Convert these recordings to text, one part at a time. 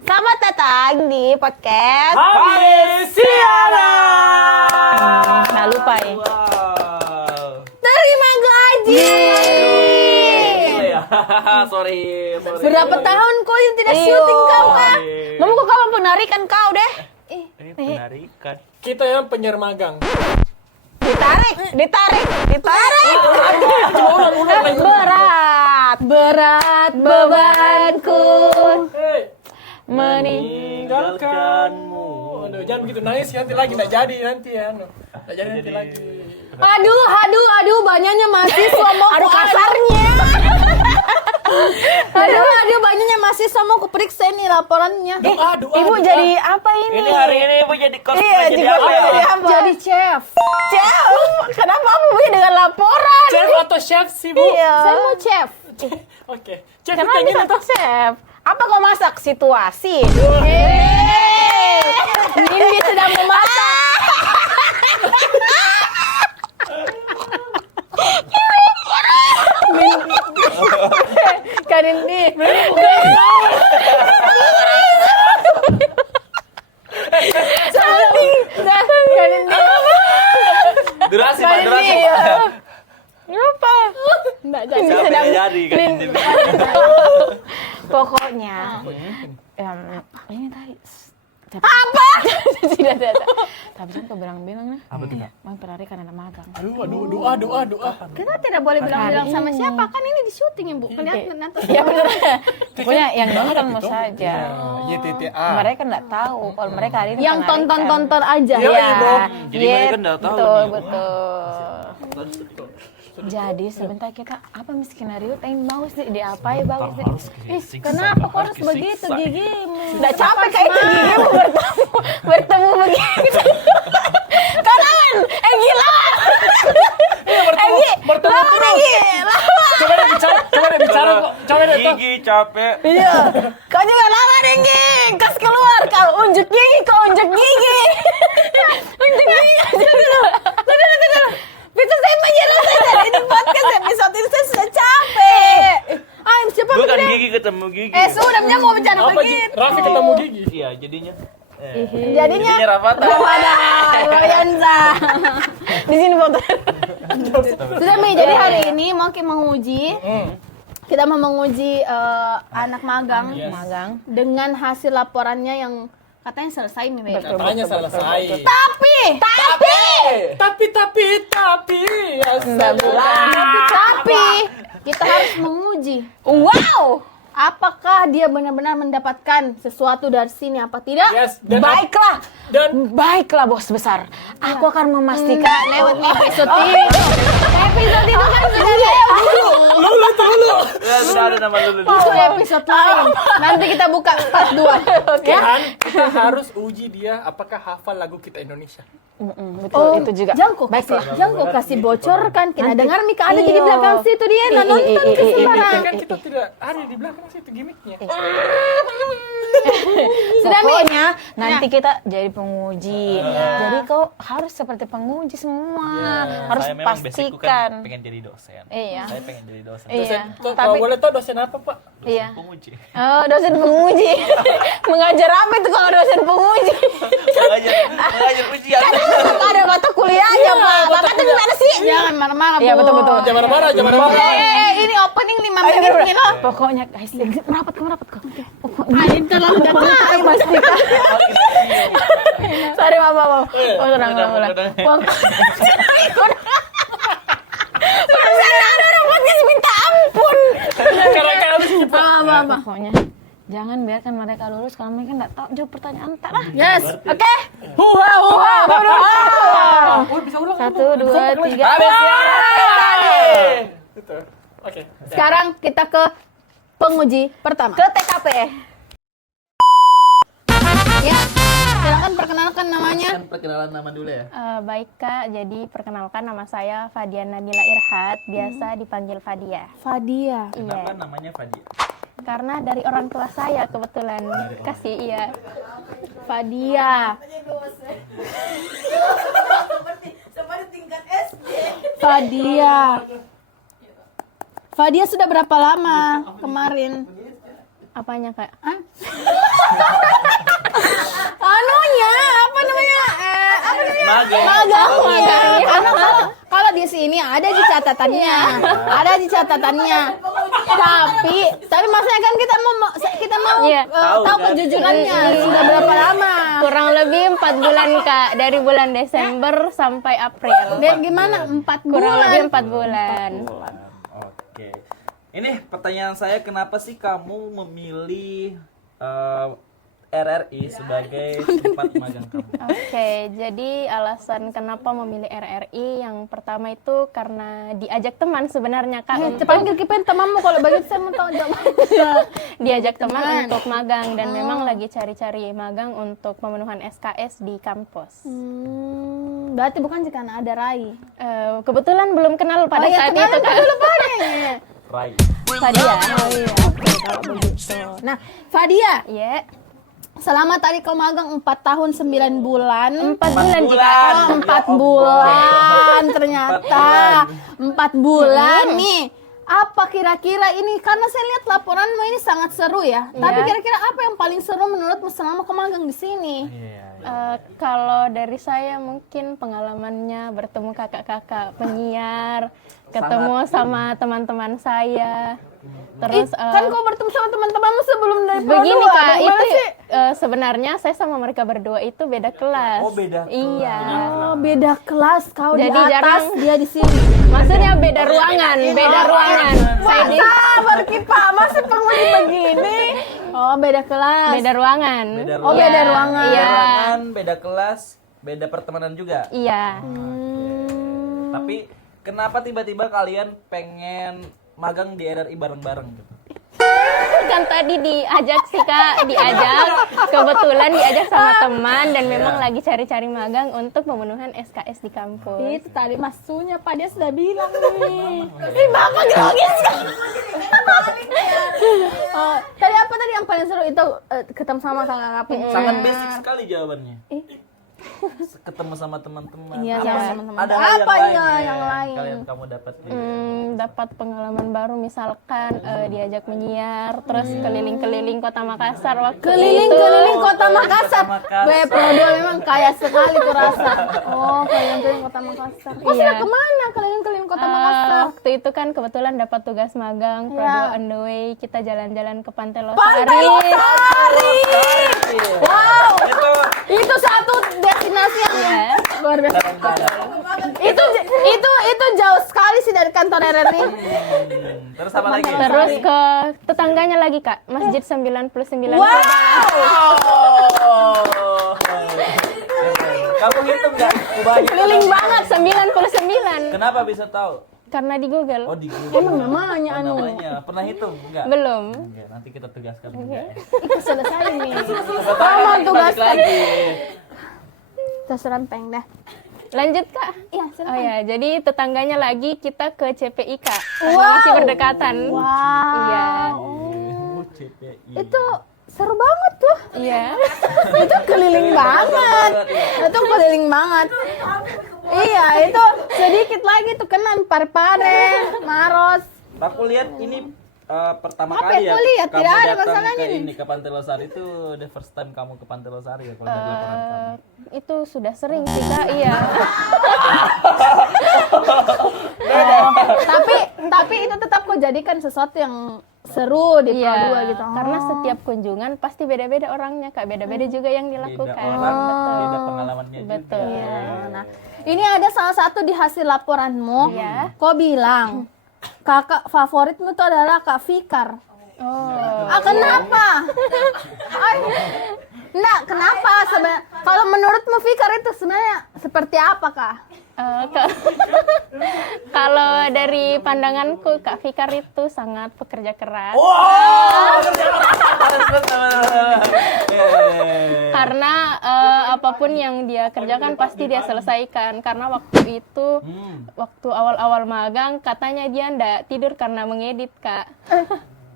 Selamat datang di podcast Habis siaran. Nggak lupa ya. Wow. Terima gaji. Ya, sorry. Berapa tahun kau yang tidak syuting kau kah? Kamu kok kamu penarikan kau deh. Ini penarikan. Kita yang penyiar magang. Ditarik. Berat bebanku Meninggalkanmu. Aduh, jangan begitu nangis nanti lagi nggak jadi nanti ya. Nggak jadi nanti lagi. Aduh, banyaknya mahasiswa mau Aduh, kasarnya. Aduh, banyaknya mahasiswa mau kuperiksa ini laporannya. Aduh. Ibu jadi apa ini? Ini hari ini ibu jadi cosplay Iya, jadi juga apa ya? jadi apa? Jadi chef. Kenapa ibu dengan laporan? Chef atau chef sih, Bu? Iya. Saya mau chef. Oke. Chef Kenapa yang bisa ini tuh. chef? Apa kau masak? Situasi. Nindi sedang memasak. Kan ini. Durasi, Pak, durasi. Apa? Enggak jadi. Siapa sedang yang jadi kan ini? Pokoknya. Ini tadi. Apa? Tidak. Tapi kan kau bilang-bilang nah. Apa tuh, Kak? Mau penarikan anak magang. Aduh, doa. Kita tidak boleh bilang-bilang Hari sama ini. siapa, kan ini di syuting ya, Bu. Kelihatan nanti. Ya benar. Pokoknya yang nonton mau saja. YTTA. Mereka nggak tahu kalau mereka hari ini Yang penarikan. tonton-tonton aja. Iya, Iya, Bro. Jadi mereka nggak tahu Betul. Jadi sebentar kita apa skenario yang mau sih diapain bagus sih? Kenapa kok harus begitu gigimu? Nggak capek kayak itu gigimu bertemu begitu. Kanan, gila. Bertemu terus. Coba deh bicara kok. Coba deh tuh. Gigi capek. Iya. Kau juga lama Denggi. Kas keluar kau unjuk gigi, unjuk gigi. Tunggu. Bisa saya menjelaskan ini podcast episode ini saya sudah capek. Siapa Bukan gigi ketemu gigi. sudah dia mau bicara Apa Ji? begitu. Raffi ketemu Gigi. Iya, jadinya. Jadinya Rafathar. Loyanza. Di sini foto. Sudah Mi, jadi hari ini mau kita menguji. Kita mau menguji anak magang Magang. dengan hasil laporannya yang katanya selesai nih, Mi. Katanya selesai. Tapi Tapi ya Tapi kita harus menguji Wow. apakah dia benar-benar mendapatkan sesuatu dari sini apa tidak. Yes, Baiklah bos besar. Aku akan memastikan Lewat episode ini. Episode itu kan sudah lewat. Ya, sudah ada nama dulu. Itu episode lain. Nanti kita buka part 2. Ya. kan kita harus uji dia apakah hafal lagu kita Indonesia. betul itu juga. Jangan kasih bocor kan. Kita dengar Mika ada di Iya. belakang situ dia nonton ke sembarang. Kan kita tidak ada di belakang situ gimmicknya. Sudah Mi. Pokoknya nanti kita jadi penguji. Jadi kau harus seperti penguji semua. Harus Saya memang basicku pastikan. kan pengen jadi dosen. Iya. Saya pengen jadi dosen. Iya. Kalau Tapi boleh tahu dosen apa, Pak? iya. Penguji. Oh, dosen penguji. Mengajar apa itu kalau dosen penguji? Mengajar ujian. Kan ada mata kuliahnya, Pak. Bapak tuh gimana sih? Jangan marah-marah, Bu. Iya, betul. Jangan marah. Ini opening 5 menit nih loh. Pokoknya guys, merapat kau. Ayo terlalu dekat. Pastikan. Sorry, maaf. Tenang. Perasaan ada orang podcast minta ampun. Kadang-kadang harus Apa? Pokoknya jangan biarkan mereka lulus kalau mereka nggak tahu jawab pertanyaan tak lah. Yes. Oke. Huha. Oh, 1, 2, 3. Habis siaran. Gitu. Oke. Sekarang kita ke penguji pertama. Ke TKP. Ya. Silakan perkenalkan namanya. perkenalan nama dulu ya. Baik Kak, jadi perkenalkan nama saya Fadia Nabila Irhat, biasa dipanggil Fadia. Fadia. Kenapa namanya Fadia? Karena dari orang tua saya kebetulan kasih iya. Fadia. Fadia. Fadia sudah berapa lama kemarin? Apanya Kak? Anunya, apa namanya? Magang. Magangnya. Karena kalau di sini ada di catatannya. Ada di catatannya. Tapi maksudnya kan kita mau Iya. tahu Tahu kan? kejujurannya. Sudah berapa lama? Kurang lebih 4 bulan Kak, dari bulan Desember sampai April. Dia gimana? 4 Kurang bulan. lebih 4 bulan. Oke. Ini pertanyaan saya, kenapa sih kamu memilih RRI sebagai tempat magang kamu? Oke, jadi alasan kenapa memilih RRI yang pertama itu karena diajak teman sebenarnya Kak. untuk- Panggil kipen temanmu kalau begitu saya mau tahu jawabannya. diajak teman untuk magang dan memang lagi cari-cari magang untuk pemenuhan SKS di kampus. Berarti bukan jika ada Rai. Kebetulan belum kenal pada saat itu Kak. Rai. Fadia. Oke, kalau begitu. Nah, Fadia, Iya, selama tadi kau magang 4 tahun 9 bulan. 4 bulan jika. bulan. Oh, 4 Ya bulan ternyata. 4 bulan Hmm. nih. Apa kira-kira ini? Karena saya lihat laporanmu ini sangat seru ya. Tapi Iya. kira-kira apa yang paling seru menurutmu selama kau magang di sini? Iya. Kalau dari saya mungkin pengalamannya bertemu kakak-kakak penyiar, ketemu sama teman-teman saya. Terus Kan kau bertemu sama teman-temanmu sebelum dari Pro begini 2. Kak, Bagaimana itu sih? sebenarnya saya sama mereka berdua itu beda kelas. Oh, beda kelas. Iya. Oh, beda kelas. Kau di Jadi atas, jarang- dia di sini. Maksudnya beda ruangan, beda ruangan. Saya di Sabar Kipa, masih penghuni begini. Oh, beda kelas. beda ruangan. Beda Oh, Iya, beda ruangan. Iya. Ruangan, beda kelas, beda pertemanan juga. Iya. Tapi kenapa tiba-tiba kalian pengen magang di RRI bareng-bareng gitu? Kan tadi diajak sih Kak, kebetulan diajak sama teman dan memang Iya. lagi cari-cari magang untuk pemenuhan SKS di kampus. Itu tadi masunya Pak, dia sudah bilang nih. Ih, Bapak grogis. Oh, tadi apa tadi yang paling seru itu ketemu sama kakak-kakak penyiar. Sangat basic sekali jawabannya. Ketemu sama teman-teman. Iya, Apa sama sih? teman-teman. Ada hal Apa yang iya lain yang lain? kalian kamu dapat di Dapat pengalaman baru misalkan diajak menyiar, terus keliling-keliling kota Makassar waktu Keliling-keliling itu. kota Makassar. Makassar. Gue Pro2 memang kaya sekali tuh rasa. Oh, keliling-keliling kota Makassar. Kau Iya. sudah kemana keliling-keliling kota Makassar? Waktu itu kan kebetulan dapat tugas magang Pro2 Iya. on the way, kita jalan-jalan ke Pantai Losari. Pantai Losari. Wow, itu itu satu destinasi yang Iya. luar biasa. Itu jauh sekali sih dari kantor RRI. terus apa lagi? Terus ke tetangganya lagi Kak, Masjid 99. Wow. Kamu hitung nggak? Banyak. Keliling banget 99. Kenapa bisa tahu? Karena di Google. Oh, di Google. Emang namanya Oh, anu. namanya. Pernah hitung enggak? Belum. Enggak, nanti kita tugaskan juga. Itu selesai nih. Siapa tahu Kamu balik tugaskan. lagi. Terserah peng dah. Lanjut Kak. Iya, Oh silakan. ya, jadi tetangganya lagi kita ke CPI Kak. Karena Wow. masih berdekatan. Wow. Iya. Oh, CPI. Itu seru banget tuh. Iya. Itu keliling banget. Itu keliling banget. Iya, itu sedikit lagi tuh kena Parepare, Maros. Aku lihat ini pertama Apa kali yang ya kau lihat? kamu Tidak ada datang masalahnya ke nih. ini ke Pantai Losari itu the first time kamu ke Pantai Losari ya kalau lihat laporan kamu. Itu sudah sering sih Kak, iya. Tapi itu tetap kau jadikan sesuatu yang seru di Iya, Pro2 gitu. karena Oh. setiap kunjungan pasti beda-beda orangnya Kak, beda-beda juga yang Beda dilakukan. orang, Betul. beda pengalamannya Betul. juga. Nah, ini ada salah satu di hasil laporanmu. Iya. Kau bilang kakak favoritmu itu adalah Kak Fikar. Oh. Kenapa? Enggak, kenapa sebenarnya? Kalau menurutmu Fikar itu sebenarnya seperti apa, Kak? Kalau dari pandanganku Kak Fikar itu sangat pekerja keras. Karena apapun yang dia kerjakan pasti dia selesaikan. Karena waktu itu, waktu awal-awal magang, katanya dia ndak tidur karena mengedit, Kak.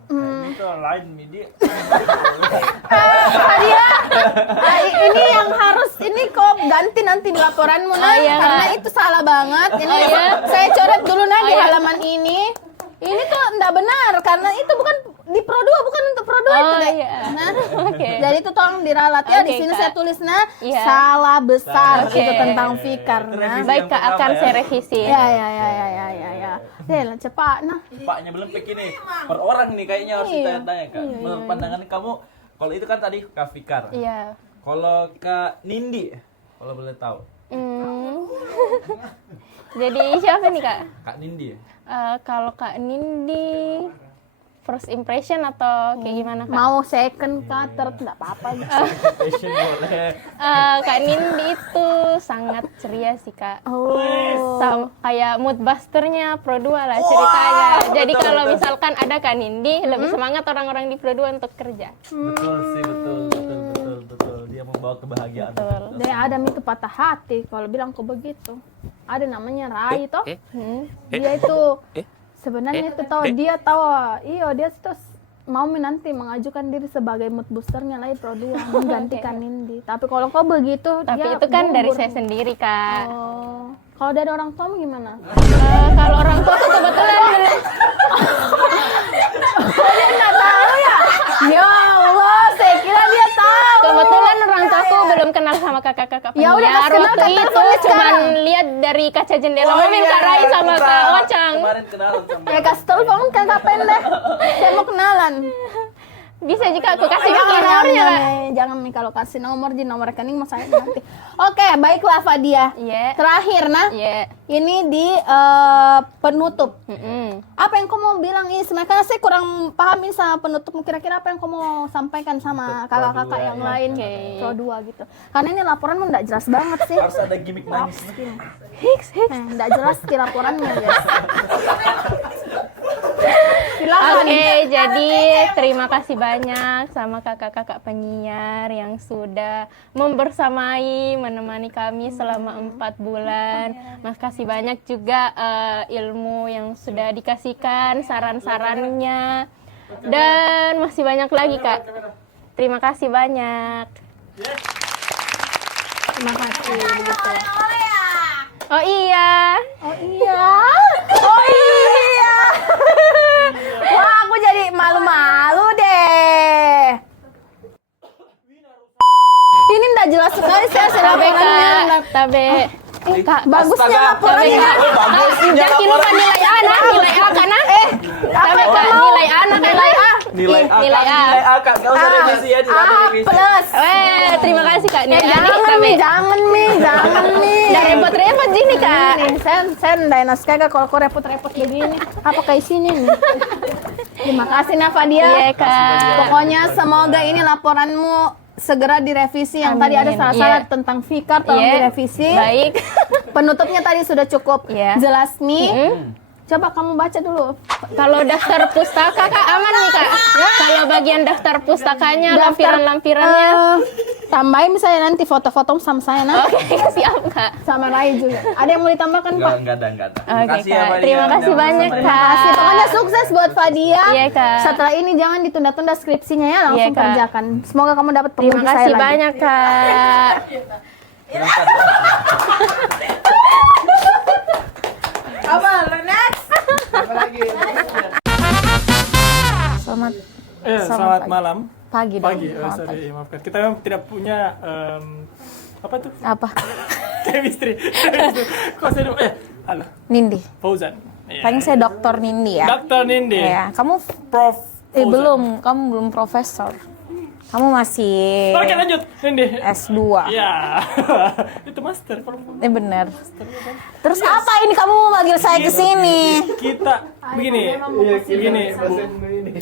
Itu lain media. Dia ini yang harus ini kok ganti nanti di laporanmu nah, iya. karena itu salah banget. Ini saya coret dulu nah di halaman ini. Ini tuh enggak benar karena itu bukan di Pro 2, bukan untuk Pro 2 itu deh. Iya. Nah, Oke. jadi itu tolong diralat ya. Di Oke, sini Kak. saya tulis nah Iya. salah besar Oke. itu tentang Fikar. Nah. Revisi Baik yang Kak, pertama akan ya. saya revisi. Ya. Deh, cepat nah. Paknya belum begini. Per orang nih kayaknya harus ditanya-tanya Kak. Menurut pandangan kamu, kalau itu kan tadi Kak Fikar. Iya. Kalau Kak Nindi, kalau boleh tahu. Jadi siapa nih Kak? Kak Nindi. Kalau Kak Nindi first impression atau kayak gimana Kak? Mau second cutter enggak apa-apa gitu. Passion boleh. Kak Nindi itu sangat ceria sih Kak. Oh. Kayak mood busternya Pro 2 lah ceritanya. Jadi betul, kalau betul. misalkan ada Kak Nindi, lebih semangat orang-orang di Pro 2 untuk kerja. Betul sih, betul. Dia membawa kebahagiaan. Betul. Dia ada itu patah hati kalau bilang kok begitu. Ada namanya Rai toh. Dia itu sebenarnya itu tahu dia tahu iya dia tuh mau nanti mengajukan diri sebagai mood boosternya lagi Pro 2 menggantikan Nindi. Tapi kalau kau begitu Tapi dia itu kan dari gugur. saya sendiri Kak. Oh. Kalau dari orang tua gimana? Kalau orang tua tuh kebetulan Dia nggak tahu ya? Ya Allah, saya kira dia tahu. kebetulan orang tuaku belum kenal sama kakak-kakak Ya udah, penyiar. pas kenal, Waktu Kak, itu teleponnya cuman sekarang. lihat dari kaca jendela Oh, mobil iya, Kak Rai sama kita Kak Ocang. Kemarin kenalan sama. Ya kasih telepon kan kapan deh? Saya mau kenalan. Bisa jika aku kasih Jangan, nomornya Kak. jangan nih kalau kasih nomor di nomor rekening mau saya nanti. Oke, baiklah Fadia. Iya. Terakhir nah, Iya. ini di penutup. Apa yang kau mau bilang ini sebenarnya karena saya kurang paham ini sama penutup. Kira-kira apa yang kau mau sampaikan sama kakak-kakak yang lain Pro 2 gitu. Karena ini laporanmu enggak jelas banget sih. Harus ada gimmick nangis. Enggak jelas ki laporannya, guys. Silakan. Oke, jadi terima kasih banyak sama kakak-kakak penyiar yang sudah membersamai, menemani kami selama 4 bulan. Makasih banyak juga ilmu yang sudah dikasihkan, saran-sarannya, dan masih banyak lagi Kak. Terima kasih banyak. Terima kasih begitu. Oh iya. Oh iya. Oh iya. Wah, aku jadi malu-malu deh. Ini enggak jelas sekali saya Tabe laporannya. Kak, tabe. Kak, Bagusnya Astaga. laporannya. jangan lupa nilai A nah, nilai A karena tabe Kak, nilai A nah nilai A. Nilai A, Nilai A. nilai A Kak. Enggak usah revisi ya, tidak ada A revisi. plus. Terima kasih Kak. Nilai A nih Jangan tabe. nih, jangan nih. Udah repot-repot gini Kak. Nih, saya ndak enak sekali kalau kau repot-repot begini. Apa kayak isinya nih? Terima kasih Nafadia. Iya Kak. Pokoknya semoga ini laporanmu segera direvisi. Yang tadi ada Amin. salah-salah Iya. tentang Fikar tolong Iya. direvisi. Baik. Penutupnya tadi sudah cukup Iya. jelas nih. Coba kamu baca dulu. Kalau daftar pustaka Kak aman nih Kak. Kalau bagian daftar pustakanya, lampiran-lampirannya. Tambahin misalnya nanti foto-foto sama saya nanti. Oke, siap Kak. Sama Rai juga. Ada yang mau ditambahkan Pak? Enggak ada. Oke ya, Kak. Fadia. Terima kasih banyak Kak. Pokoknya sukses buat Fadia. Iya, Kak. Setelah ini jangan ditunda-tunda skripsinya ya, langsung Iya, Kak. kerjakan. Semoga kamu dapat Terima pengganti saya kasih lagi. banyak Kak. Selamat malam. Pagi dong. Pagi, sorry, maafkan. Kita memang tidak punya apa tuh? Apa? Chemistry. Kok saya halo, Nindi. Fauzan. Iya. Paling saya Dokter Nindi ya. Dr. Nindi. Ya, kamu Prof. Fauzan. belum, kamu belum profesor. Kamu masih Oke, lanjut, Nindi. S2. Ya. Itu master. Bener. Terus apa ini kamu manggil saya ke sini? Kita begini, Bu.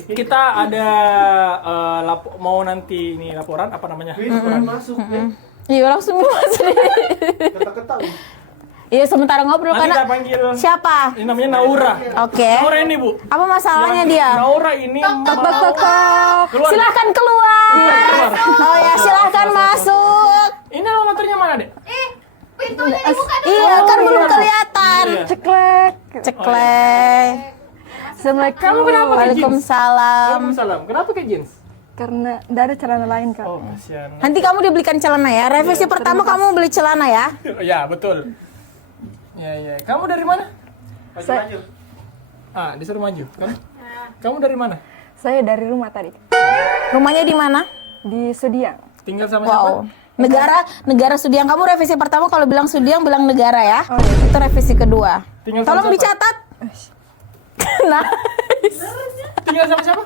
Kita ada mau nanti ini laporan apa namanya? Laporan. Iya langsung masuk. Iya, sementara ngobrol Nanti karena kita panggil. siapa? Ini namanya Naura. Oke. Naura ini Bu. Apa masalahnya dia? Naura ini mau keluar. Silahkan keluar. Oh ya, silahkan masuk. Ini alamat motornya mana, Dek? Iya, kan belum kelihatan. Iya. Ceklek. Assalamualaikum. Kamu kenapa kayak jeans? Waalaikumsalam. Waalaikumsalam. Kenapa kayak jeans? Karena tidak ada celana lain kak. Oh, kasihan. Nanti kamu dibelikan celana ya. Revisi pertama kamu beli celana ya. Ya, betul. Ya. Kamu dari mana? Saya, Disuruh maju. Kamu dari mana? saya dari rumah tadi Rumahnya di mana? di Sudiang. Tinggal sama siapa? Wow. Negara Sudiang. Kamu revisi pertama kalau bilang Sudiang bilang negara ya. Oh, iya. Itu revisi kedua. Tinggal sama Tolong siapa? dicatat. Nah. Tinggal sama siapa?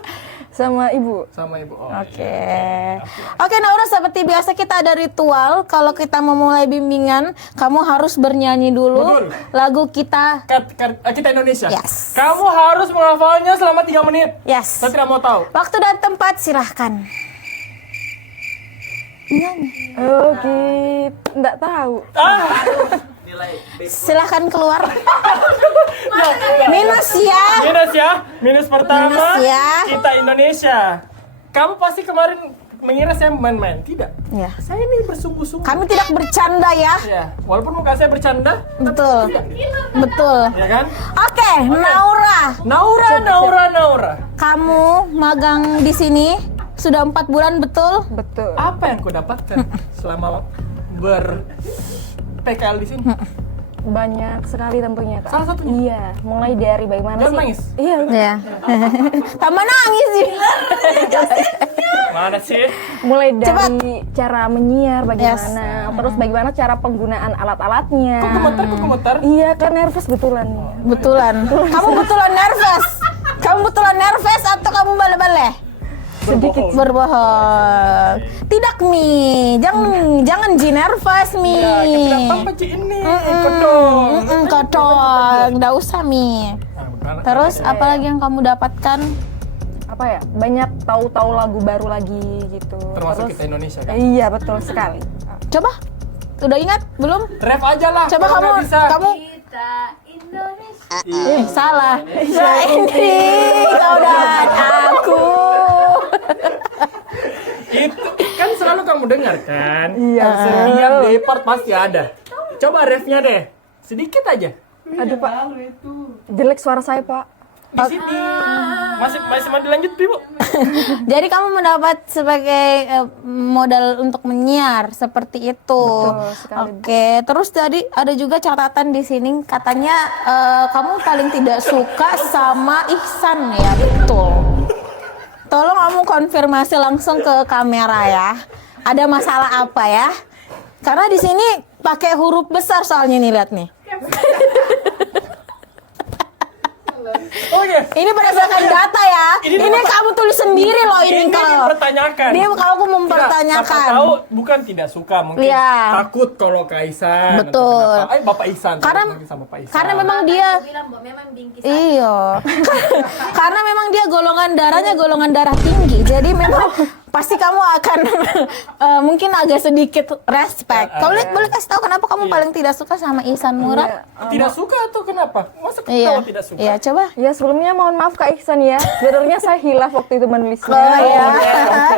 Sama ibu. Sama ibu. Oh, Oke, Naura, seperti biasa kita ada ritual. Kalau kita memulai bimbingan, kamu harus bernyanyi dulu Betul. lagu kita. Kita Indonesia. Yes. Kamu harus menghafalnya selama 3 menit. Yes. Saya tidak mau tahu. Waktu dan tempat silahkan. Nyanyi. Oh gitu. Nggak tahu. Silahkan keluar. Minus ya. Minus ya. Minus pertama. Minus ya. Kita Indonesia. Kamu pasti kemarin mengira saya main-main. Tidak. Ya. Saya ini bersungguh-sungguh. Kami tidak bercanda ya. Ya, walaupun muka saya bercanda. Betul. Betul. Ya kan? Oke, Naura. Naura. Kamu magang di sini sudah 4 bulan, betul? Betul. Apa yang kau dapatkan selama PKL di sini? Banyak sekali tentunya kak. Salah satunya? Iya. Mulai dari bagaimana Jangan sih? nangis. Iya. Ya. Tambah nangis sih. Mana sih? Mulai dari Cepat. cara menyiar bagaimana, terus bagaimana cara penggunaan alat-alatnya. Kok gemetar? Iya kan nervous betulan. Betulan. Kamu betulan nervous. Kamu betulan nervous atau kamu bale-bale? Sedikit. Berbohong. Tidak, Mi. Jangan nervous, Mi. Kenapa Ci ini? Kodong. Kodong. Nggak usah, Mi. Bagaimana? Terus apa lagi yang kamu dapatkan? Apa ya? Banyak tahu-tahu lagu baru lagi gitu. Termasuk Terus, kita Indonesia kan? Iya betul sekali. Coba. Udah ingat belum? Rap aja lah. Coba kalau nggak bisa. kamu salah. Ini kau dan aku. Itu kan selalu kamu dengar kan? Iya. Setiap depart pasti ada. Coba refnya deh. Sedikit aja. Aduh pak, jelek suara saya pak. Di sini. Masih mau dilanjut, Bu? Jadi kamu mendapat sebagai modal untuk menyiar seperti itu. Betul sekali, Bu. Oke, terus tadi ada juga catatan di sini katanya kamu paling tidak suka sama Ihsan ya, betul. Tolong kamu konfirmasi langsung ke kamera ya. Ada masalah apa ya? Karena di sini pakai huruf besar soalnya nih, lihat nih. Oke. Ini berdasarkan data ya. Ini kamu tulis sendiri loh ini kalau. Mempertanyakan. Dia kamu mempertanyakan. Siapa tahu bukan tidak suka, mungkin Iya. takut kalau ke Ihsan. Betul. atau kenapa. Bapak Ihsan. Karena- terus sama Pak Ihsan. Karena memang dia iya. Karena memang dia golongan darah tinggi. Jadi memang pasti kamu akan mungkin agak sedikit respect. Kau lihat, boleh kasih tahu kenapa kamu paling tidak suka sama Ihsan Murad? tidak suka atau kenapa? Masa kita Iya. tahu tidak suka? Iya, coba. Ya sebelumnya mohon maaf Kak Ihsan ya. Sebenarnya saya hilaf waktu itu menulisnya. Oh iya.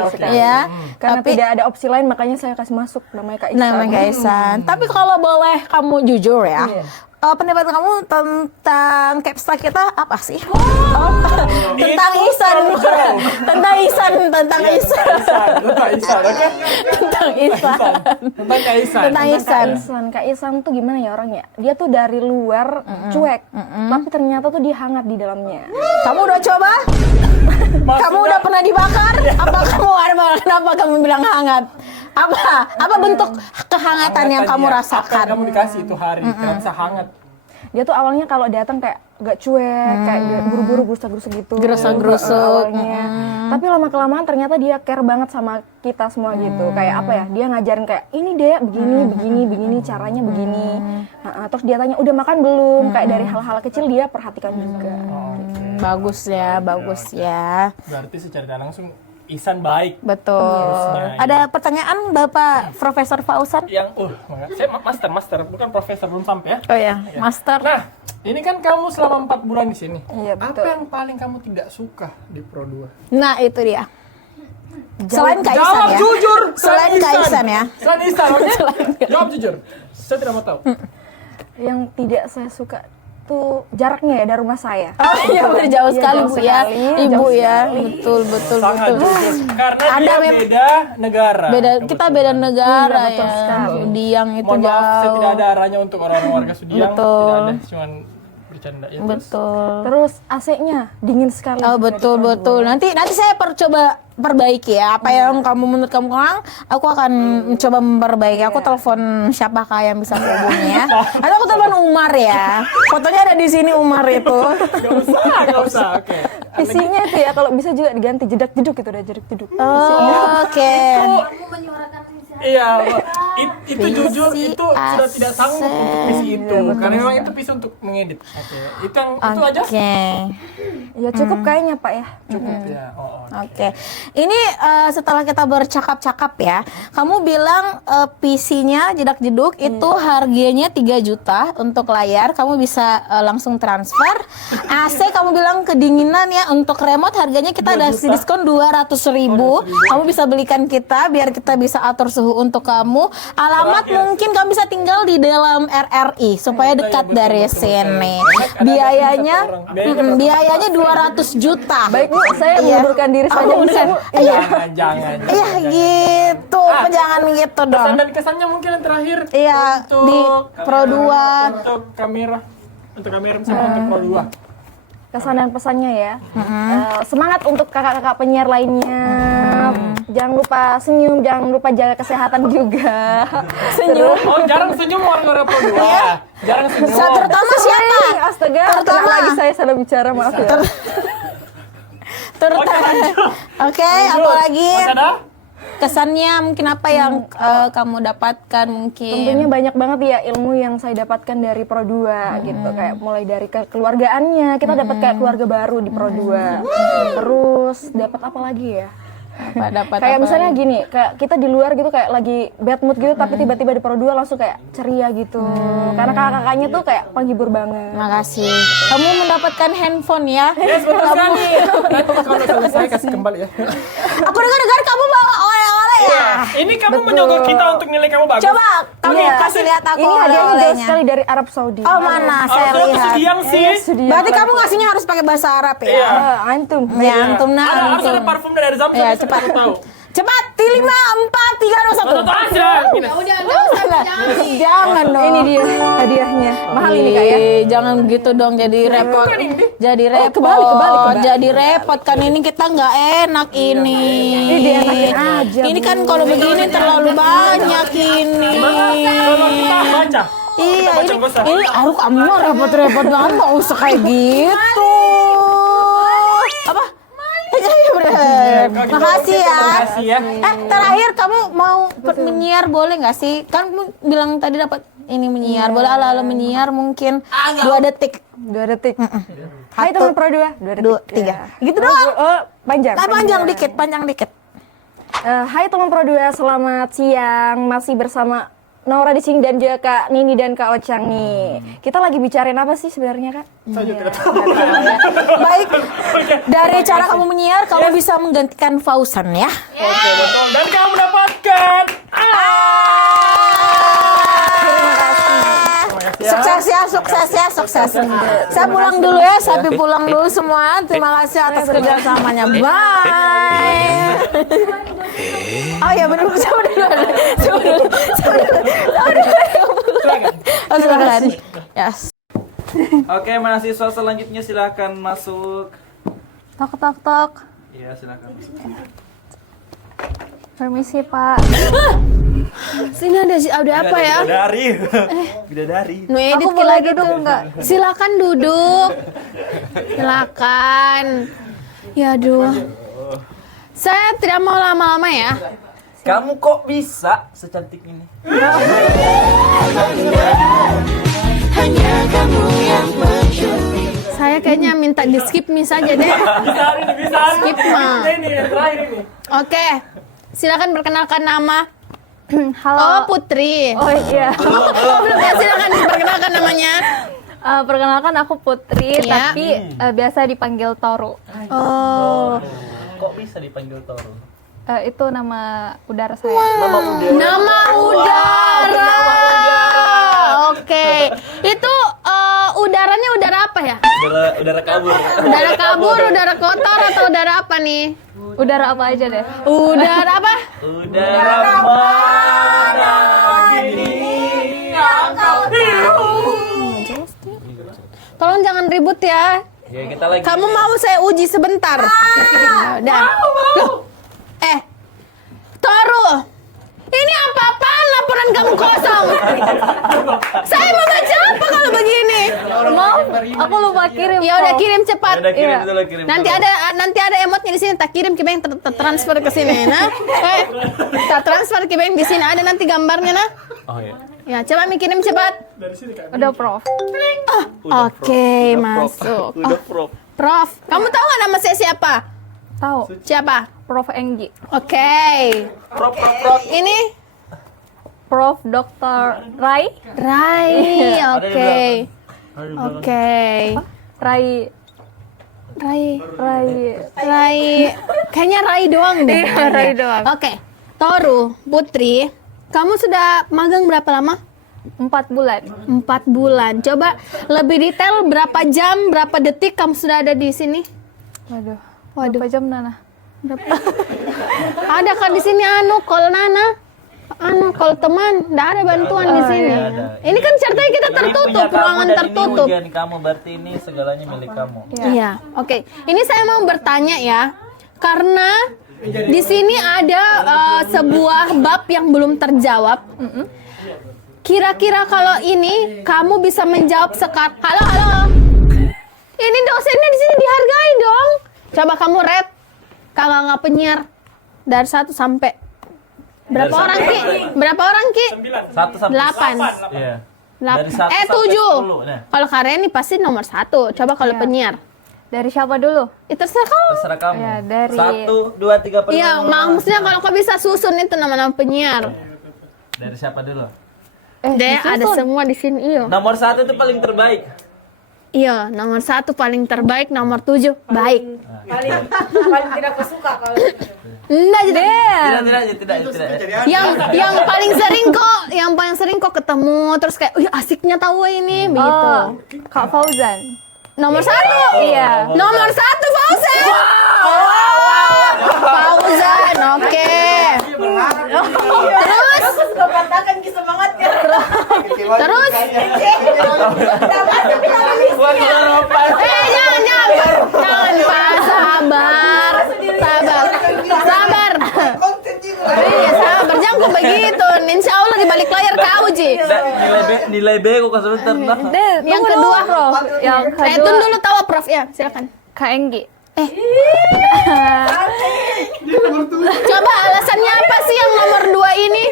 oke. Iya. Karena Tapi tidak ada opsi lain makanya saya kasih masuk namanya Kak Ihsan. namanya Kaisan. Tapi kalau boleh kamu jujur ya. Pendapat kamu tentang capsule kita apa sih? Tentang Itu Ihsan. terjauh. Tentang Ihsan. Tentang Ihsan. Tentang Ihsan, oke? Tentang Ihsan. Tentang Kak Ihsan. Tentang Ihsan. Kak Ihsan tuh gimana ya orangnya? Dia tuh dari luar cuek, tapi ternyata tuh dia hangat di dalamnya. Kamu udah coba? Kamu udah pernah dibakar? Apa kamu kenapa kamu bilang hangat? Apa bentuk kehangatan yang kamu Apa yang rasakan? kamu dikasih itu hari? Kenapa bisa hangat? Dia tuh awalnya kalau datang kayak gak cuek, kayak dia buru-buru gerusa-gerusa gitu. Gerusa-gerusuk. Awalnya. Tapi lama-kelamaan ternyata dia care banget sama kita semua gitu. Kayak apa ya? Dia ngajarin kayak ini deh begini caranya begini. Terus dia tanya udah makan belum? Kayak dari hal-hal kecil dia perhatikan juga. Bagus ya, bagus ya. Berarti secara tidak langsung Ihsan baik. Betul. Harusnya, Ada pertanyaan Bapak Profesor Fauzan? Yang saya master bukan profesor, belum sampai ya. Oh ya, Master. Nah, ini kan kamu selama 4 bulan di sini. Iya, betul. Apa yang paling kamu tidak suka di Pro 2? Nah, itu dia. Selain Kaisan Jawab ya. jujur. Selain Kaisan ya. Selain Ihsan, oke? Jawab jujur. Saya tidak mau tahu. Yang tidak saya suka tuh jaraknya ya dari rumah saya. Oh iya, jauh sekali jauh Bu ya. sekali, Ibu jauh ya. sekali. Betul. Sangat jujur. Karena Anda dia beda negara. Kita beda negara Iya, betul ya. sekali. Sudiang itu Mohon maaf, saya jauh. tidak ada arahnya untuk orang-orang warga Sudiang. Betul. Tidak ada, cuman bercanda. Ya, terus. Betul. Terus AC-nya dingin sekali. Oh betul. Nanti saya coba perbaiki ya. Apa yang kamu menurut kamu kurang, aku akan mencoba memperbaiki. Aku telepon siapakah yang bisa hubungi ya. Atau aku telepon Umar ya. Fotonya ada di sini Umar itu. Gak usah. Oke. Isinya itu ya kalau bisa juga diganti jedak-jeduk itu udah jedak-jeduk. Oke. Iya, itu jujur Visi itu sudah tidak sanggup untuk visi itu, Iya, karena memang itu visi untuk mengedit. Oke, itu aja Oke. Ya cukup kayaknya Pak ya. cukup ya. Oh. Oke, ini setelah kita bercakap-cakap ya, kamu bilang PC-nya jedak-jeduk itu harganya 3 juta untuk layar, kamu bisa langsung transfer. AC kamu bilang kedinginan ya, untuk remote harganya kita ada diskon 200.000. Kamu bisa belikan kita biar kita bisa atur suhu untuk kamu. Alamat mungkin kamu bisa tinggal di dalam RRI supaya dekat dari sini. Biayanya 200 juta. Baik Bu, saya Iya. mengundurkan diri saja Oh, bisa udah. Bu. Iya. Jangan. Iya gitu, jangan gitu dong. Kesan dan kesannya mungkin yang terakhir. Iya, untuk di Pro 2. Untuk kamera misalnya untuk Pro 2. Kesan dan pesannya ya. Semangat untuk kakak-kakak penyiar lainnya. Jangan lupa senyum, jangan lupa jaga kesehatan juga. Senyum. Oh, jarang senyum orang-orang Pro 2. Jarang senyum. Terutama siapa? Astaga, Terutama. kena lagi saya salah bicara, maaf ya. Terutama. Oke, apa lagi? Masih ada? Kesannya mungkin apa yang kamu dapatkan mungkin? Tentunya banyak banget ya ilmu yang saya dapatkan dari Pro 2 gitu. Kayak mulai dari kekeluargaannya, kita dapat kayak keluarga baru di Pro 2. Terus dapat apa lagi ya? Dapat Kayak apa misalnya lagi? gini, kayak kita di luar gitu kayak lagi bad mood gitu, tapi tiba-tiba di Pro 2 langsung kayak ceria gitu. Karena kakak-kakaknya tuh kayak penghibur banget. Makasih. Kamu mendapatkan handphone ya? Yes, betul sekali. Nanti kalau selesai kasih kembali ya. Aku dengar kamu bawa oleh-oleh ya. Ini kamu menyogok kita untuk nilai kamu bagus. Coba kamu Iya. kasih lihat aku Ini hadiahnya jauh oleh-olehnya. sekali dari Arab Saudi. Oh mana? Saya Kalau lihat. Sudiang sih. Berarti kamu ngasihnya harus pakai bahasa Arab ya? Iya. Antum. Ya antum nah Harus ada antum. parfum dari Zam. Ya, saya cepat. tahu. Cepat, 5, 4, 3, 2, 1. Tonton aja. Gini. Jangan dong. Ini dia hadiahnya. Mahal ini Kak ya. Jangan begitu dong, jadi repot. Jadi repot. kebalik. Jadi repot kan ini kita nggak enak ini. Ini dienakin aja, Ini kan kalau begini terlalu banyak ini. Kalau kita baca. Iya, Kita baca, nggak usah. ini aduh kamu repot-repot banget, nggak usah kayak gitu. Apa? Iya bener. Makasih ya. Makasih ya. Terakhir kamu mau menyiar boleh nggak sih? Kan kamu bilang tadi dapat ini menyiar, boleh ala-ala menyiar mungkin 2 detik. 2 detik. Hai teman Pro 2. 2 detik. 2, 3. Gitu doang. Oh, panjang. Nah, panjang dikit. Hai teman Pro 2, selamat siang. Masih bersama Naura di sini dan juga Kak Nini dan Kak Ocang nih. Kita lagi bicarain apa sih sebenarnya Kak? Saya juga tidak tahu. Baik. Dari cara kamu menyiar, kamu bisa menggantikan Fauzan ya. Oke, betul. Dan kamu mendapatkan Sukses ya. Saya pulang dulu ya, Sapi pulang dulu semua. Terima kasih atas kerjasamanya. Bye. Oh ya benar, coba dulu. Oh, silakan. Yes. Oke, mahasiswa selanjutnya silakan masuk. Tok tok tok. Iya, silakan masuk. Permisi Pak. Sini ada apa ya? Bidadari. No edit Aku boleh lagi duduk tuh. nggak? Silakan duduk. Silakan. Ya aduh. Saya tidak mau lama-lama ya. Kamu kok bisa secantik ini? Saya kayaknya minta di skip nih saja deh. bisa hari ini. Skip mah. Ini yang terakhir ini. Oke. Silakan perkenalkan nama. Halo. Oh, Putri. Oh iya. Oh, belum ya, silakan perkenalkan namanya. Perkenalkan aku Putri, Iya. tapi biasa dipanggil Toru. Oh. Kok bisa dipanggil Toro? Itu nama udara saya. Nama udara. Oke. Itu udaranya udara apa ya? Udara kabur. Udara kabur, udara kotor atau udara apa nih? Udara apa aja deh. Udara apa? Udara mana gini yang kau tahu. Tolong jangan ribut ya. Ya kita lagi. Kamu mau saya uji sebentar? Udah. Toru. Ini apa-apaan laporan kamu kosong? Saya mau baca apa kalau begini? Mau? Aku lupa kirim. Ya udah Prof. kirim cepat. Udah kirim Iya. dulu, kirim. Nanti ada emotnya di sini. Tak kirim ke bank transfer ke sini, nah. Tak transfer ke bank di sini ada nanti gambarnya, nah. Oh iya. Ya, coba kirim cepat. Udah Prof. Oke, masuk. Udah Prof. Prof, kamu tahu nggak nama saya siapa? Tahu. Siapa? Prof Enggi. Oke. Prof. Ini Prof Dr. Rai. Rai. Oke. Oke. Rai. Rai. Kayaknya Rai doang deh. Iya, Rai doang. Oke. Toru, Putri, kamu sudah magang berapa lama? 4 bulan. 4 bulan. Coba lebih detail berapa jam, berapa detik kamu sudah ada di sini? Waduh. Waduh. Berapa jam Nana? Ada kan di sini call Nana? Call teman, nggak ada bantuan di sini. ada. Ini kan ceritanya kita tertutup, ruangan tertutup. Ini ujian kamu, berarti ini segalanya milik kamu. Iya, oke. Ini saya mau bertanya ya, karena di sini ada sebuah bab yang belum terjawab. Kira-kira kalau ini kamu bisa menjawab sekarang. Halo. Ini dosennya di sini dihargai dong. Coba kamu rate kakak penyiar dari 1 sampai berapa Dari orang Ki? Berapa orang Ki? 1 sampai 8. Iya. 8. Dari 1 sampai 7. 10. Nah, Kalau Karyani pasti nomor 1. Coba kalau Iya. penyiar. Dari siapa dulu? Itu terserah kau. terserah kamu. Ya, dari- 1, 2, 3 penyiar. Iya, maksudnya kalau kau bisa susun itu nama-nama penyiar. Dari siapa dulu? Deh, ada semua di sini. Iya. Nomor 1 itu paling terbaik. Iya, nomor 1 paling terbaik, nomor 7 baik. paling tidak kesuka kalau Enggak jadi. Tidak. Yang paling sering kok ketemu terus kayak, asiknya tahu ini begitu. Oh, Kak Fauzan. Nomor 1. Iya. Nomor 1 Fauzan. Fauzan, oke. Terus suka patahkan ki semangatnya. Terus jangan Pak, sabar. Iya, sabar, jangan kok begitu. Insya Allah di balik layar kau Ji. Nilai B kok sebentar. Nah. Yang kedua, Prof. Yang itu kedua dulu tahu Prof ya, silakan. Kak Enggi. Coba alasannya apa sih yang nomor 2 ini?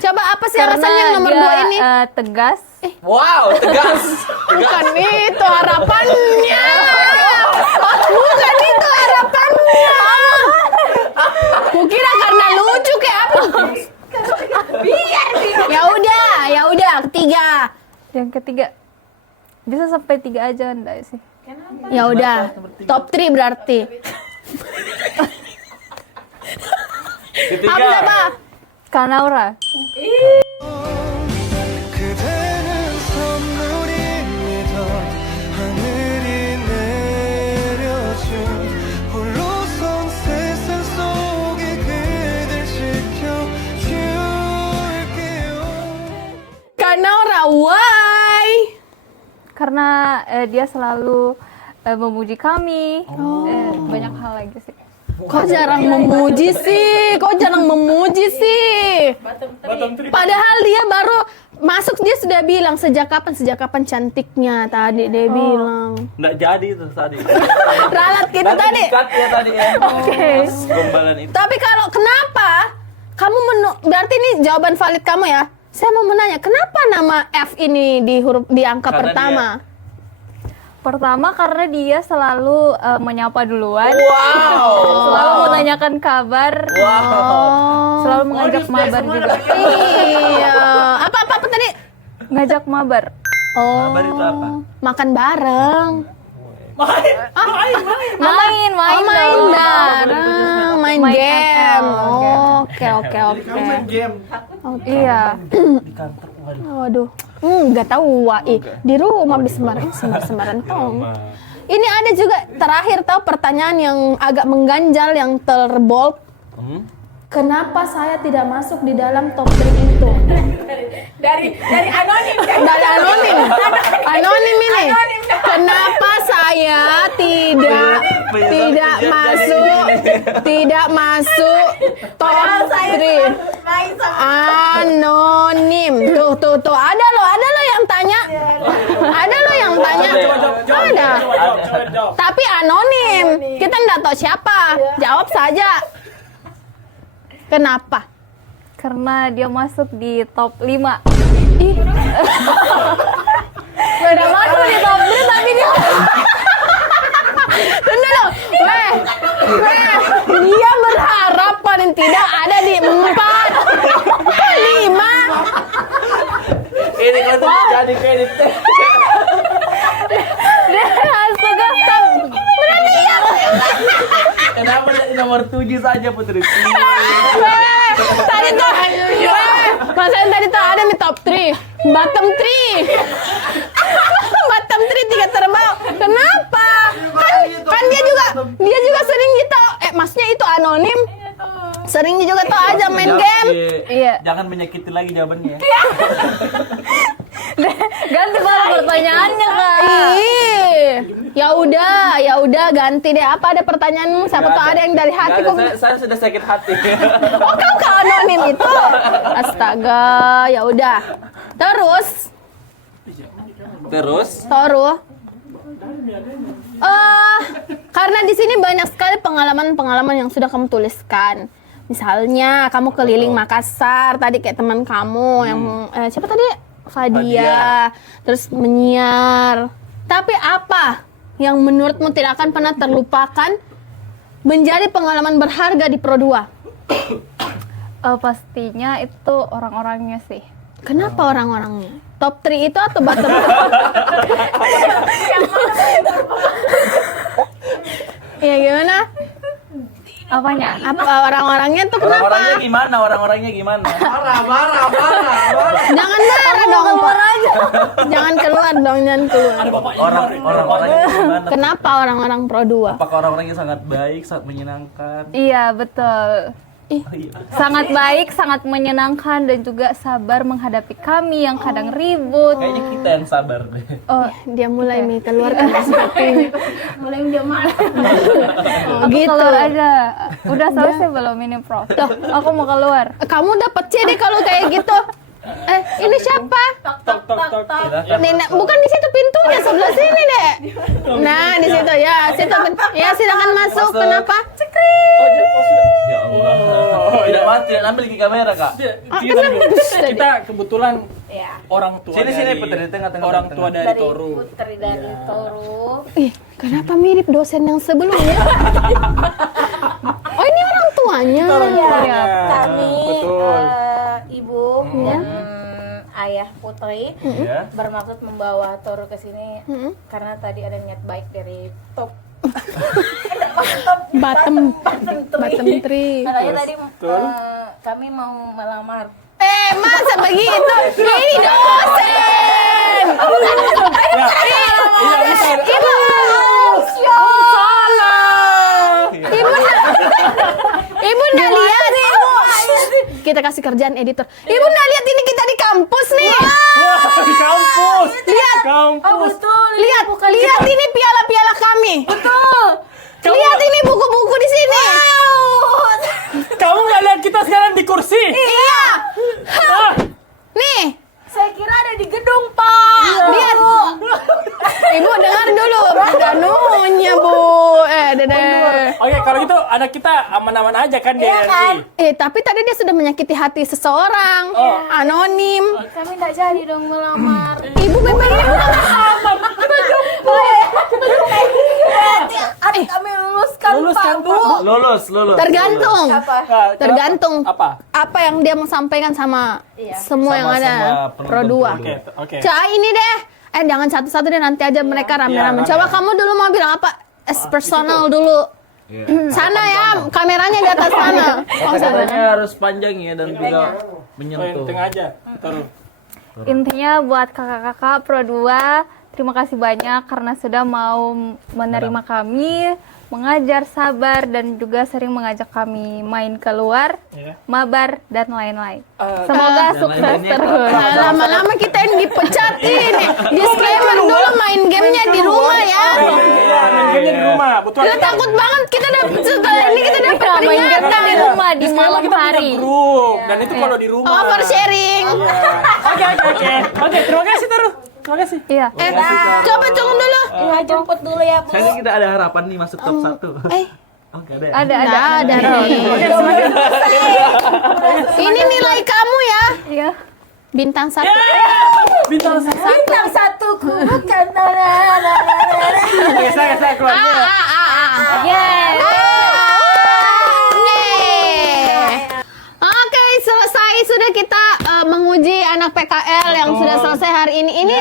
Coba apa sih alasannya yang nomor 2 ini? Tegas. Wow, tegas. Bukan itu harapannya. Bukan itu harapannya. Kukira karena lucu kayak apa? Ya udah, ketiga. Yang ketiga. Bisa sampai 3 aja enggak sih? Ya udah, top 3 berarti. Ketiga. Apa? Kak Naura. 그대는 선물입니다. 하늘이 내려준 홀로선 세상 속에 그댈 지켜줄게요. Kanaura, why? Karena dia selalu memuji kami. Banyak hal lagi sih. Kok jarang memuji sih? Padahal dia baru masuk dia sudah bilang sejak kapan cantiknya tadi dia bilang. Nggak jadi itu tadi. Ralat gitu tadi. Dikat ya tadi ya. Oke. Gombalan itu. Tapi kalau kenapa kamu berarti ini jawaban valid kamu ya? Saya mau menanya, kenapa nama F ini di angka Karena pertama? Pertama karena dia selalu menyapa duluan. Selalu menanyakan kabar. Selalu mengajak mabar juga. Iya. Apa tadi? Ngajak mabar. Kabar itu apa? Makan bareng. Main Main bareng, main Main game. ML, Oke. Iya. Di kantor. Waduh. Waduh, nggak tahu di rumah sembaran tong. Ini ada juga terakhir tahu pertanyaan yang agak mengganjal yang terbold. Kenapa saya tidak masuk di dalam top 3 itu? Dari anonim. Dari anonim ini. Kenapa saya tidak masuk top 3? Main sama Anonim. Tuh. Ada lo yang tanya. Ada. Tapi anonim. Kita nggak tahu siapa. Jawab saja. Kenapa? Karena dia masuk di top 5. Udah masuk di top 3 tapi dia tunggu dulu. Dia berharap paling tidak ada di 4 5. Ini kan jadi kredit. Kenapa jadi nomor 7 saja Putri? Tadi tuh masalah tadi tuh ada di top 3 bottom 3 bottom 3 3 terbawah. Kenapa? Kan dia juga sering gitu. Maksudnya itu anonim. Sering juga tuh aja main game. Iya. Jangan menyakiti lagi jawabannya. Ganti malah pertanyaannya, Kak. Ya udah ganti deh. Apa ada pertanyaanmu? Siapa tuh ada yang dari hati kok. Saya sudah sakit hati. Oh, kau ke anonim itu. Astaga, ya udah. Terus karena di sini banyak sekali pengalaman-pengalaman yang sudah kamu tuliskan. Misalnya kamu keliling Makassar tadi kayak teman kamu yang siapa tadi? Fadia. Terus menyiar. Tapi apa yang menurutmu tidak akan pernah terlupakan menjadi pengalaman berharga di Pro 2? Pastinya itu orang-orangnya sih. Kenapa orang-orangnya? Top 3 itu atau bottom 3? Ya gimana? Apanya? Apa orang-orangnya tuh kenapa? Orang-orangnya gimana? marah. Jangan marah dong, Pak. Jangan keluar. Orang-orangnya gimana? Kenapa orang-orang Pro 2? Apakah orang-orangnya sangat baik, sangat menyenangkan? Iya, betul. Sangat baik, sangat menyenangkan dan juga sabar menghadapi kami yang kadang ribut. Kayaknya kita yang sabar deh. Oh, dia mulai keluarkan seperti ini. mulai dia marah. Aku keluar aja. Udah selesai belum ini, Prof? Tuh, aku mau keluar. Kamu dapat C deh kalau kayak gitu. Ini siapa? Tok. Nenek, bukan di situ pintunya, sebelah sini deh. Nah, di situ ya, situ. Ya, silakan masuk. Kenapa? Ya Allah. Tidak ambil di kamera, Kak. Kita kebetulan orang tua Sini Putri di tengah-tengah. orang tua dari Toru. Putri dari Toru. Kenapa mirip dosen yang sebelumnya? Oh, ini orang tuanya. Ya, kami Betul. ibu dan ayah Putri Ya. bermaksud membawa Toru ke sini karena tadi ada niat baik dari top Bottom 3. Katanya tadi kami mau melamar. Masa begitu? Ini dosen. Ibu. Salah. Ibu nggak lihat ibu. Kita kasih kerjaan editor. Ibu nggak lihat ini kita di kampus nih. Wah, di kampus. Lihat. Kampus. Lihat ini piala-piala kami. Betul. Lihat ini buku-buku di sini. Kamu nggak lihat kita sekarang di kursi? Iya. Ah, Nih. Saya kira ada di gedung, Pak. Lihat. Ibu dengar dulu. Danunya, Bu. Dede. Oke, kalau gitu anak kita aman-aman aja kan di NRI? Tapi tadi dia sudah menyakiti hati seseorang. Anonim. Kami nggak jadi dong melamar. Ibu memang ini bukan Adik kami luluskan, Luluskan, Pak, Bu. Pak. Lulus. Tergantung. Nah, Tergantung Apa? apa yang dia mau sampaikan sama semua yang ada penonton Pro 2. Oke. Coba ini deh. Jangan satu-satu deh, nanti aja mereka rame-rame. Coba kamu dulu mau bilang apa? Personal dulu. Sana ya, kameranya di atas sana. Oh, sana. Katanya harus panjang ya dan juga menyentuh. Tengah aja. Taruh. Intinya buat kakak-kakak Pro 2, terima kasih banyak karena sudah mau menerima kami, mengajar sabar dan juga sering mengajak kami main keluar, Iya. mabar dan lain-lain. Semoga dan sukses lain-lainnya, terus. Nah, lama-lama kita yang dipecat ini. Disclaimer dulu main gamenya di rumah ya. Iya, main gamenya di rumah. Betul. Lu takut banget kita dapat setelah ini kita dapat Kita main game peringatan di rumah di Sekarang malam kita punya hari. grup dan itu kalau di rumah. Oversharing. Oke, terima kasih Taruh. Terima kasih. Iya. Coba tunggu dulu. Iya, jemput dulu ya, Bu. Kayaknya kita ada harapan nih masuk top 1. Oke, ada. Ada. Ada nih. Ini nilai kamu ya. Iya. Bintang 1. Bintang satu. Bintang satuku bukan Oke, saya keluar. Oke, selesai sudah kita menguji anak PKL yang sudah selesai hari ini. Ini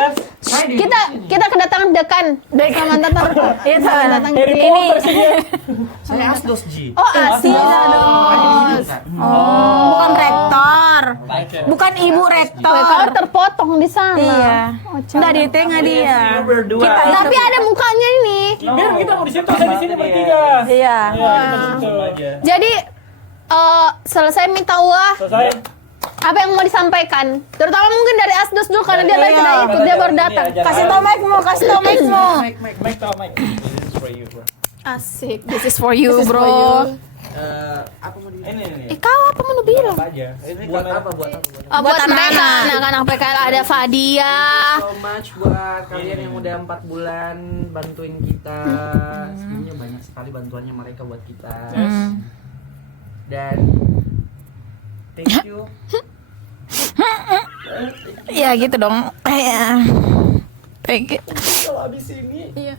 kita kedatangan dekan komentator. Iya, datang ke sini. Saya Asdos Ji. Oh, Asidos. Bukan rektor. Bukan ibu rektor. Kau terpotong di sana. Iya. Nggak di tengah dia. Berdua. Tapi ada mukanya ini. Biar kita mau di situ, saya di sini bertiga. Iya. Ya, kita di situ aja. Jadi selesai minta uang. Selesai. Apa yang mau disampaikan? Terutama mungkin dari Asdos dulu karena dia tadi tidak ikut, dia baru datang. Kasih tau mic-mu, kasih tau mic-mu. Mic tau mic. Asik, this is for you, bro. Ini. Kau apa mau bilang? Buat apa? Buat mereka, anak-anak PKL ada Fadia. So much buat kalian yang udah 4 bulan bantuin kita. Sebenarnya banyak sekali bantuannya mereka buat kita. Dan thank you. Ya gitu dong. Thank you. Kalau habis ini. Iya.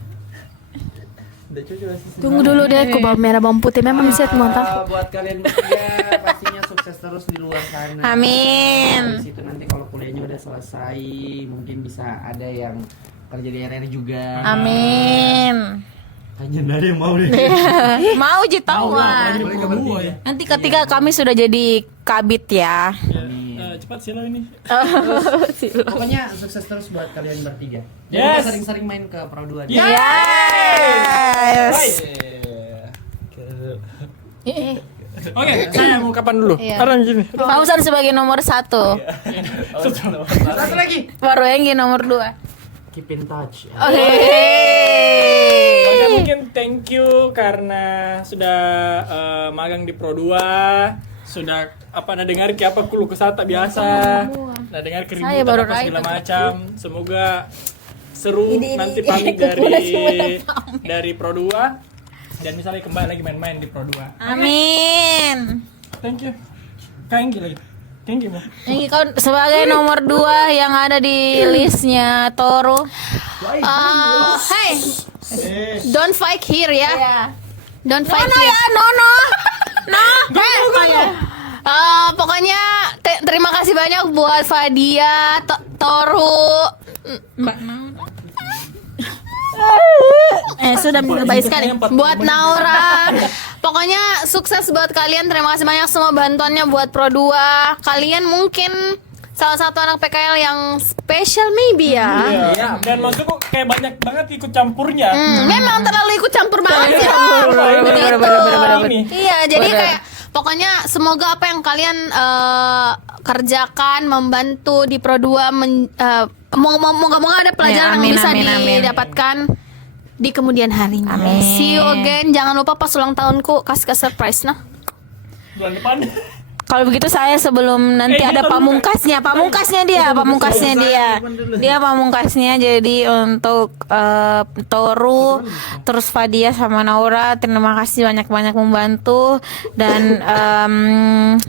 Udah cocok sih. Tunggu dulu deh, aku bawa merah bawang putih memang bisa mantap. Buat kalian bertiga pastinya sukses terus di luar sana. Amin. Di situ nanti kalau kuliahnya udah selesai, mungkin bisa ada yang kerja di RR juga. Amin. Hanya ada yang mau deh. Mau jitawan. Nanti ketika kami sudah jadi kabit ya. Cepat silo ini. Pokoknya sukses terus buat kalian bertiga. Yes. Jangan lupa sering-sering main ke Pro 2. Yes. Oke, saya mau kapan dulu? Sekarang gini. Fauzan sebagai nomor 1. Satu lagi. Baru Enggi nomor 2. Keep in touch. Oke. Oke, mungkin thank you karena sudah magang di Pro 2. Sudah dengar kayak apa keluh kesah tak biasa. Nah, dengar keributan Saya baru apa segala raih, macam. Semoga seru nanti pamit dari Pro 2 dan misalnya kembali lagi main-main di Pro 2. Amin. Thank you. Thank you lagi. Thank you, Mo. Enggi kau sebagai nomor 2 yang ada di listnya Toro. Hey, don't fight here ya. Don't fight No here. ya, no. Pokoknya terima kasih banyak buat Fadia, Toru. Sudah baik sekali. Buat Naura. Pokoknya sukses buat kalian. Terima kasih banyak semua bantuannya buat Pro 2. Kalian mungkin salah satu anak PKL yang special maybe ya. Iya. Dan maksudku kayak banyak banget ikut campurnya. Memang terlalu ikut campur banget sih. Iya, jadi kayak pokoknya semoga apa yang kalian kerjakan membantu di Pro 2 moga-moga ada pelajaran Amin, yang bisa amin, amin. didapatkan di kemudian harinya. Amin. See you again. Jangan lupa pas ulang tahunku kasih surprise nah. Bulan depan. Kalau begitu saya sebelum nanti ada pamungkasnya jadi untuk Toru terus Fadia sama Naura terima kasih banyak-banyak membantu dan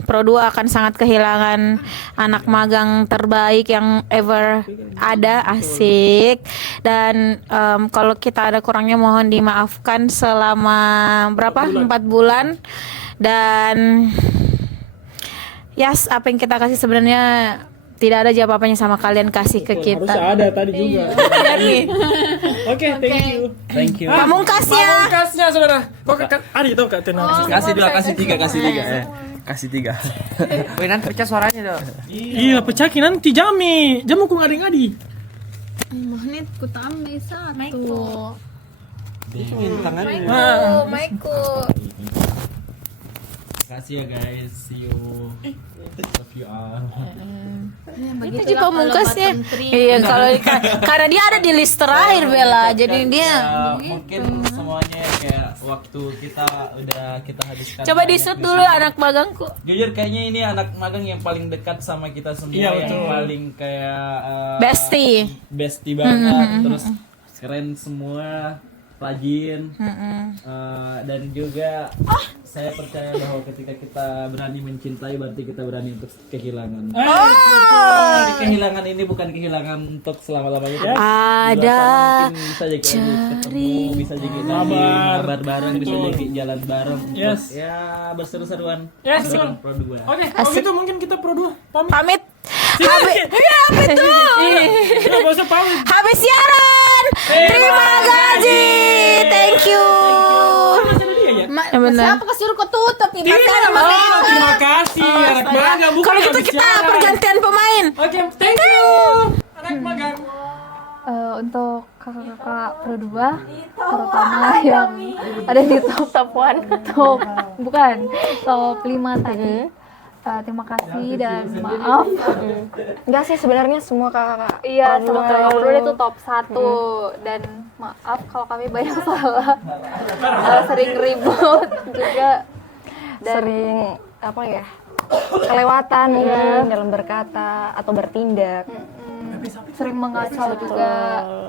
Pro2 akan sangat kehilangan anak magang terbaik yang ever ada, asik. Dan kalau kita ada kurangnya mohon dimaafkan selama berapa? 4 bulan. Dan apa yang kita kasih sebenarnya tidak ada jawabannya sama kalian kasih ke kita. Harusnya ada tadi juga. Oke, thank you. Pamungkasnya saudara. Adi tahu Kak tenang. Kasih 2, kasih 3, kasih 3. Kasih 3. Wih, nanti pecah suaranya dong. Iya, pecakin nanti jamu ku ngadi-ngadi. Magnet ku tambah satu. Maiku. Kasih ya guys, see you. Love you all. Itu juga pamungkasnya. Iya, kalau karena dia ada di list terakhir Bella, jadi dia Mungkin semuanya kayak waktu kita udah kita habiskan. coba di-shoot dulu anak magangku. Jujur kayaknya ini anak magang yang paling dekat sama kita semua, Iya, yang betul. paling kayak Bestie banget, terus keren semua, rajin, dan juga saya percaya bahwa ketika kita berani mencintai berarti kita berani untuk kehilangan. Jadi kehilangan ini bukan kehilangan untuk selama-lamanya. Ada Bisa jadi ketemu, bisa jadi ngabar bareng, bisa jadi jalan bareng. Yes. Ya berseru-seruan. Yes, bareng betul. Pro2. Oke, kalau gitu mungkin kita Pro2 pamit. pamit. Nggak usah pamit. Habis siaran. Terima kasih. Thank you. Masih ada dia ya? benar. Siapa kesuruh kau tutup nih? Iya, Masih ada oh, magnet. terima kasih anak magang. Bukan Kalau gitu habis kita siaran. pergantian pemain. Oke, thank you anak magang. Untuk kakak-kakak Pro2 terutama yang ada di top 1 top 5 tadi. Terima kasih dan maaf. Enggak sih sebenarnya semua kakak. Iya, semua kakak Pro2 itu top 1 dan maaf kalau kami banyak salah. Sering ribut juga dan Sering apa ya? Kelewatan mungkin dalam berkata atau bertindak. sering mengacau juga.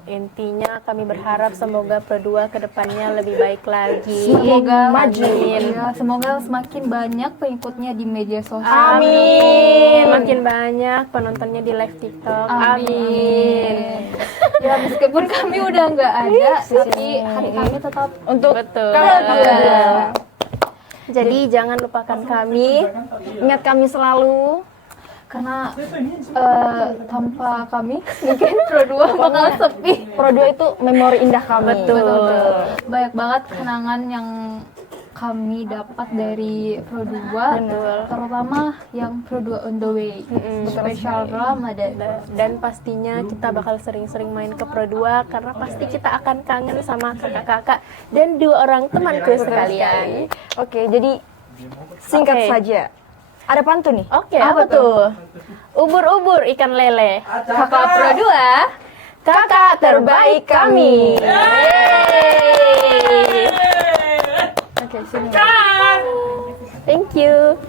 Intinya kami berharap semoga Pro2 kedepannya lebih baik lagi. Semoga maju. Ya, semoga semakin banyak pengikutnya di media sosial. Amin. Makin banyak penontonnya di live TikTok. Amin. Ya meskipun kami udah nggak ada, tapi hati kami tetap Untuk Betul. ada. Jadi jangan lupakan kami. ingat kami selalu. Karena tanpa kami mungkin Pro2 bakal sepi. Pro2 itu memori indah kami. Betul. Banyak banget kenangan yang kami dapat dari Pro2, terutama yang Pro2 on the way, spesial Ramadan. Dan pastinya kita bakal sering-sering main ke Pro2 karena pasti kita akan kangen sama kakak-kakak dan 2 orang temanku sekalian. Oke, jadi singkat Oke. saja. Ada pantun nih. Oke, apa tuh? Ubur-ubur ikan lele. Kakak Pro2, Kakak terbaik kami. oke sini. Thank you.